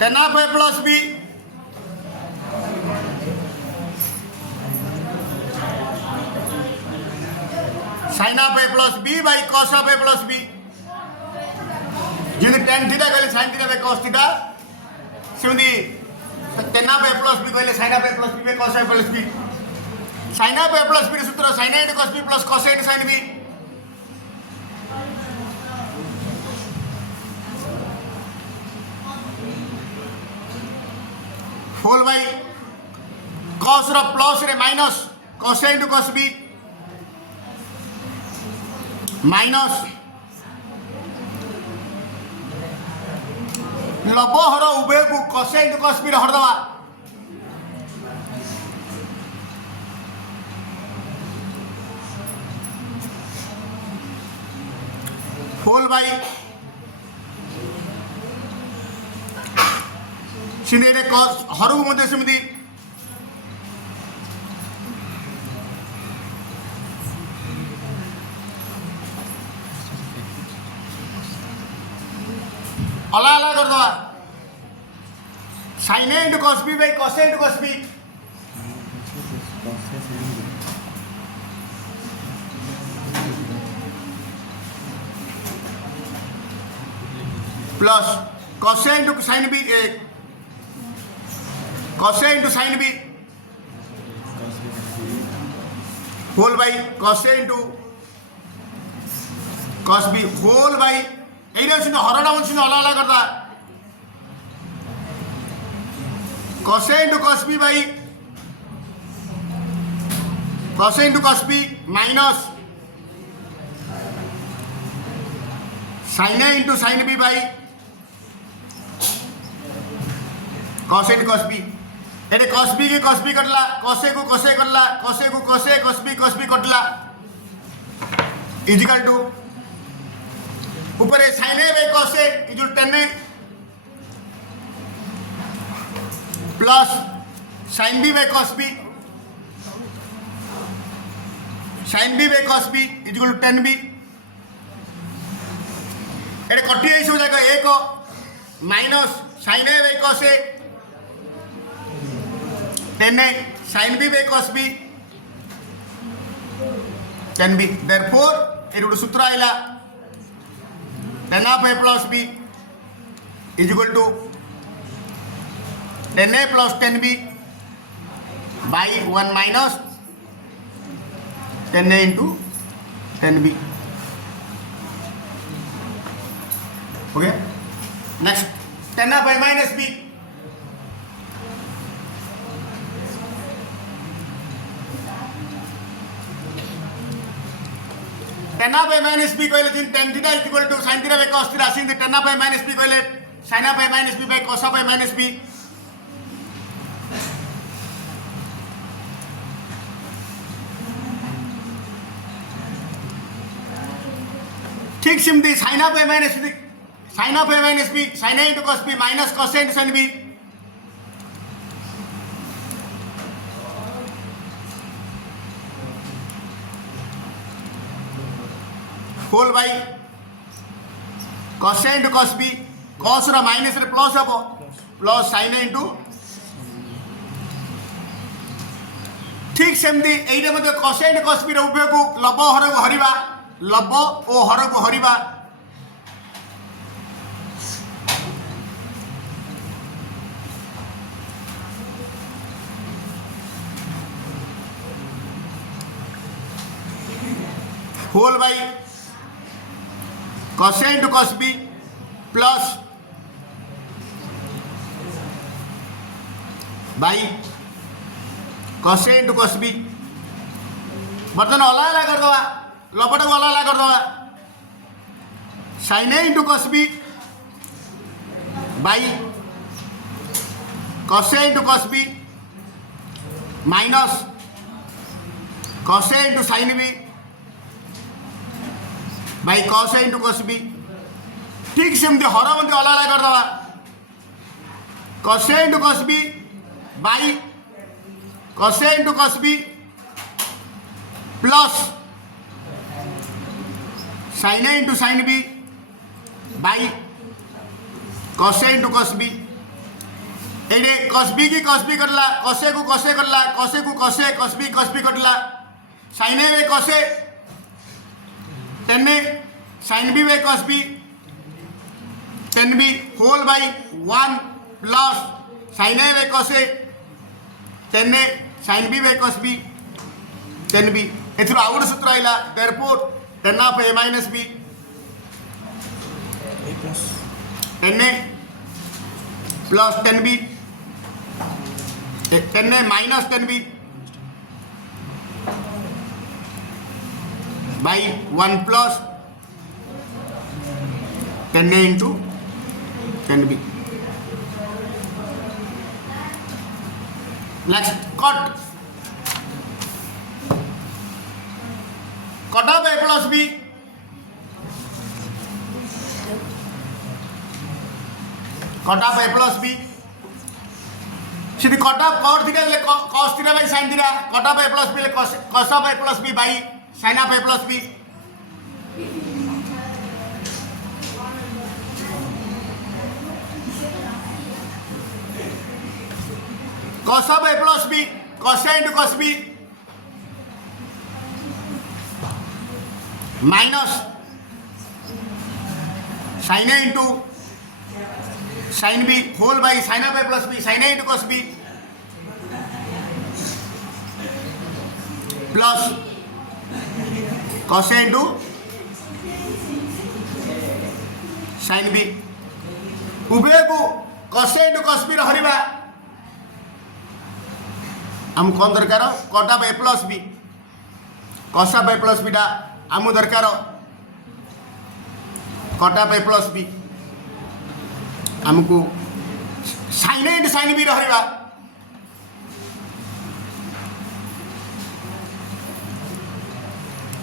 tan of A plus B sin of A plus B by cos of A plus B ଯେମିତି tan theta କହିଲେ sin theta by cos theta ସେମିତି tan of A plus B କହିଲେ sin of A plus B by cos of A plus B sin of A plus B ର ସୂତ୍ର sin A into cos B plus cos A into sin B whole by cos ର plus रे minus cos A into cos B minus लब हर उभय को cos A into cos B रे हर दवा होल बाय सिनेरे cos हर को मध्य समिति अला अला कर दवा sin A into cos B by cos A into cos B plus cos A into sin B cos A into sin B whole by cos A into cos B whole by এইটা শুনে হরটা মন শুনে আলাদা করতা cos A into cos B by cos A into cos B minus sin A into sin B by cos A into cos B एटे cos B के cos B कटला cos A को cos A कटला cos A को cos A cos B कटला equal to ऊपर sin A by cos A equal tan A plus sin B by cos B sin B by cos B equal tan B एटे कटी आई सब जगह A को minus sin A by cos A tan A sin B by cos B tan B therefore ये root सूत्र आइला tan of A plus B is equal to tan A plus tan B by 1 minus tan A into tan B. Okay. Next, tan of A minus B. tan of A minus B कहले दिन tan theta is equal to sin theta by cos theta sin tan of A minus B कहले sin of A minus B by cos of A minus B ठीक सिमती sin of A minus B sin of A minus B sin A into cos B minus cos A into sin B whole by cos A into cos B cos रा minus रे plus हबो plus sin A into ठीक सेमती एइटा मध्ये cos A into cos B रे उभय को लब हर को हरिबा लब ओ हर को हरिबा whole by cos A into cos B plus by cos A into cos B बर्तन अला अला कर दवा लपट को अला अला कर दवा sin A into cos B by cos A into cos B minus cos A into sin B by cos A into cos B ठीक सेमती हर मध्य अला अला कर दवा cos A into cos B by cos A into cos B plus sin A into sin B by cos A into cos B ये cos B की cos B कटला कसे को कसे कटला कसे को कसे cos B catla sign A वे cos A tan A sine B वे cos B tan B whole by 1 plus sine A वे cos A tan A sine B वे कस बी टेन बी एथुर आउ गोटे सूत्र आइला therefore tan of A minus B tan A plus tan B tan A minus tan B by 1 plus tan A into tan B next cot of A plus B cot of A plus B Sidhi cot of cot theta ले cos theta by sin theta cot of A plus B ले cos of A plus B by sin of A plus B cos of A plus B cos A into cos B minus sin A into sin B whole by sin of A प्लस B sin A into cos B plus cos A into sin B उभय को cos A into cos B रहा हम कौन दरकार cot of A plus B cos of A plus B आम दरकार cot of A plus B आमको sine A into sine B रहा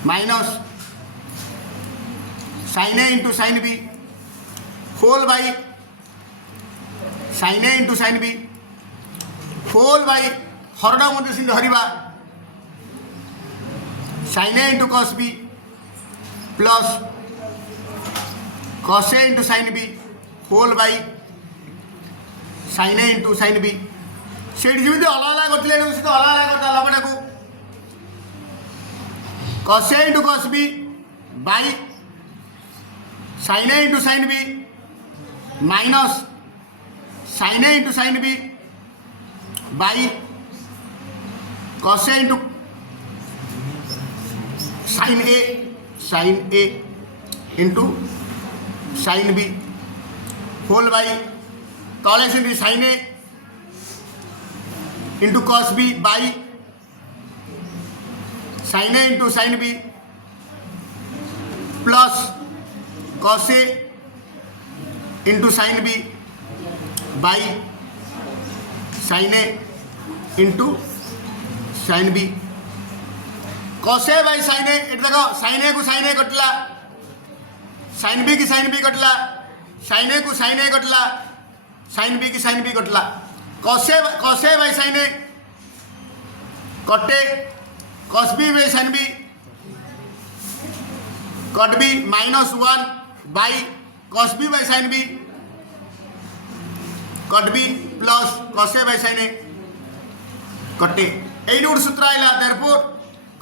minus sine A into sine B whole by sine A into sine B whole by हरडा मध्य सिंह हरिबा sine A into cos B plus cos A into sine B whole by sine A into sine B से जमी अलग अलग करते अलग अलग करता लबटा को cos A into cos B by sine A into sine B minus sine A into sine B by cos A into sin A into sin B whole by तले से sin A into cos B by sin A into sin B plus cos A into sin B by sin A into sin B cos A by sin A इट देखो sin A को sin A कटला sin B की sin B कटला sin A को sin A कटला sin B की sin B कटला cos A by sin A कटे cos B by sin B cot B minus 1 by cos B by sin B cot B plus cos A by sin A कटे यही गोटे सूत्र आइला therefore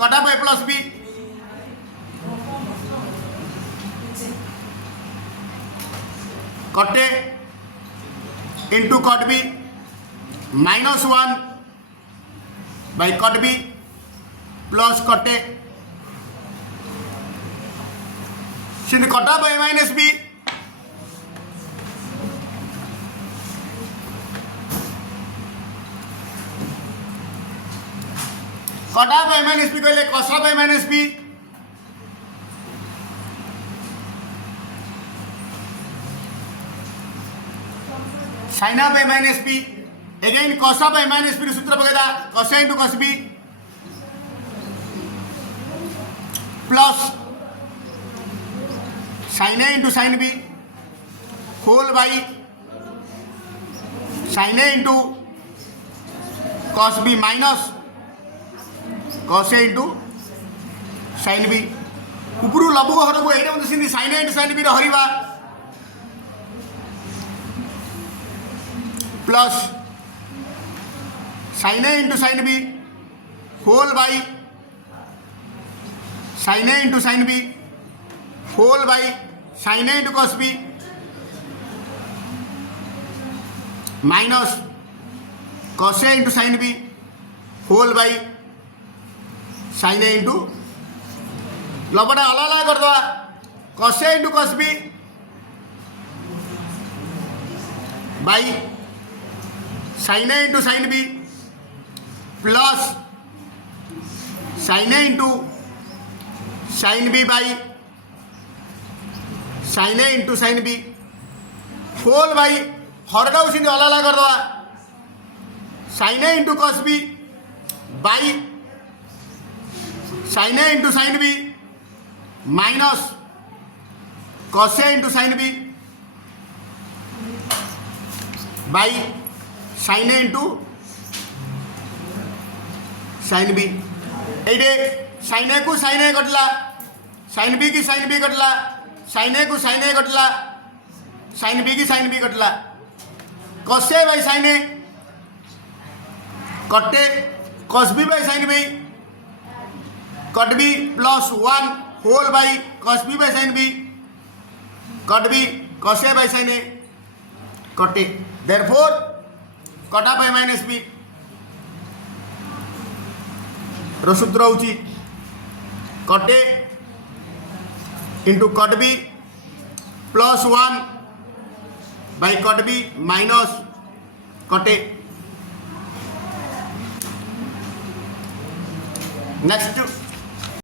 cot of A plus B कटे into cot B minus 1 by cot B plus कटे सीधे cot of A minus B cot of A minus B कहले cos of A minus B sin of A minus B again cos of A minus B सूत्र पकेदा cos A into cos B plus sin A into sin B whole by sin A into cos B minus cos A into sin B उपरू लबु हर को एटा मते Sindhi sin A into sin B रे Hariba plus sin A into sin B whole by sin A into sin B whole by sin A into cos B minus cos A into sin B whole by sin A into लोपट अला करदे cos A into cos B by sin A into sin B plus sin A into sin B by sin A into sin B whole by हरटा उसी अला करदे sin A into cos B by sin A into sin B minus cos A into sin B by sin A into sin B ये sin A को sin A कटला sin B की sin B कटला sin A को sin A कटला sin B की sin B कटला cos A by sin A कटे cos B by sin B cot B plus 1 whole by cos B by sin B cot B cos A by sin A cot A therefore cot A by minus B रो सूत्र होची cot A into cot B plus 1 by cot B minus cot A next